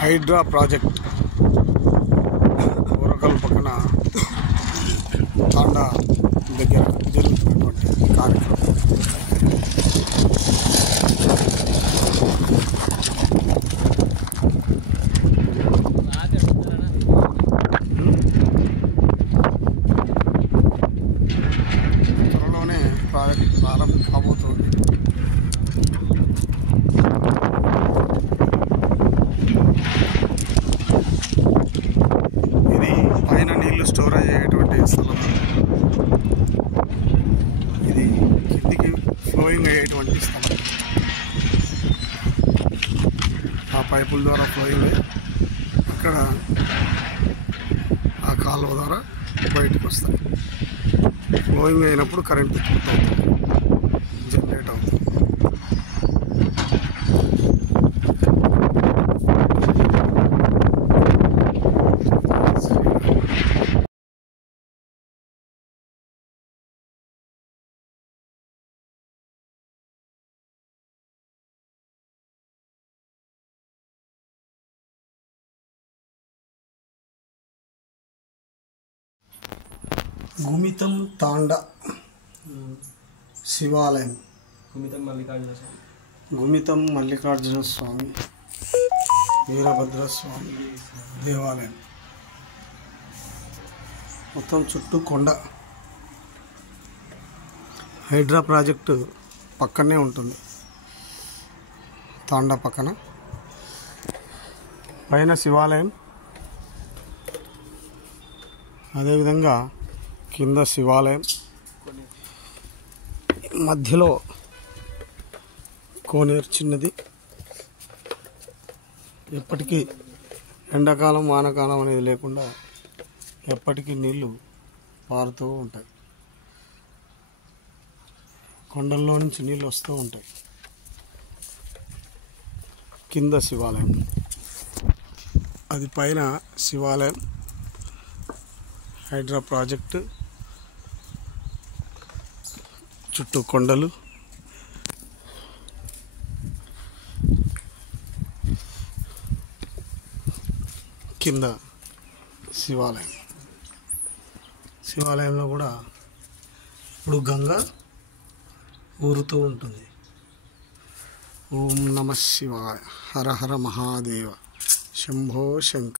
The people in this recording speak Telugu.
హైడ్రా ప్రాజెక్ట్ ఓరకల్ పక్కన తాండా దగ్గర జరుగుతున్నటువంటి కార్యక్రమం. త్వరలోనే ప్రాజెక్ట్ ప్రారంభం కాబోతుంది. ఇది పైన నీళ్లు స్టోర్ అయ్యేటువంటి స్థలం. ఇది కిందికి ఫ్లోయింగ్ అయ్యేటువంటి స్థలం. ఆ పైపుల ద్వారా ఫ్లోయింగ్ అయ్యి ఇక్కడ ఆ కాలువ ద్వారా బయటకు వస్తాయి. ఫ్లోయింగ్ అయినప్పుడు కరెంట్ ఉత్పత్తి అవుతుంది, జనరేట్ అవుతుంది. గుమితం తాండా శివాలయం, గుమితం మల్లికార్జున స్వామి వీరభద్ర స్వామి దేవాలయం. మొత్తం చుట్టూ కొండ. హైడ్రా ప్రాజెక్టు పక్కనే ఉంటుంది, తాండా పక్కన. పైన శివాలయం, అదేవిధంగా కింద శివాలయం, మధ్యలో కోనేరు చిన్నది. ఎప్పటికీ ఎండాకాలం వానాకాలం అనేది లేకుండా ఎప్పటికీ నీళ్లు పారుతూ ఉంటాయి. కొండల్లో నుంచి నీళ్ళు వస్తూ ఉంటాయి. కింద శివాలయం, అది పైన శివాలయం. హైడ్రా ప్రాజెక్టు చుట్టూ కొండలు, కింద శివాలయం. శివాలయంలో కూడా ఇప్పుడు గంగ ఊరుతూ ఉంటుంది. ఓం నమ శివాయ, హర హర మహాదేవ, శంభో శంకర.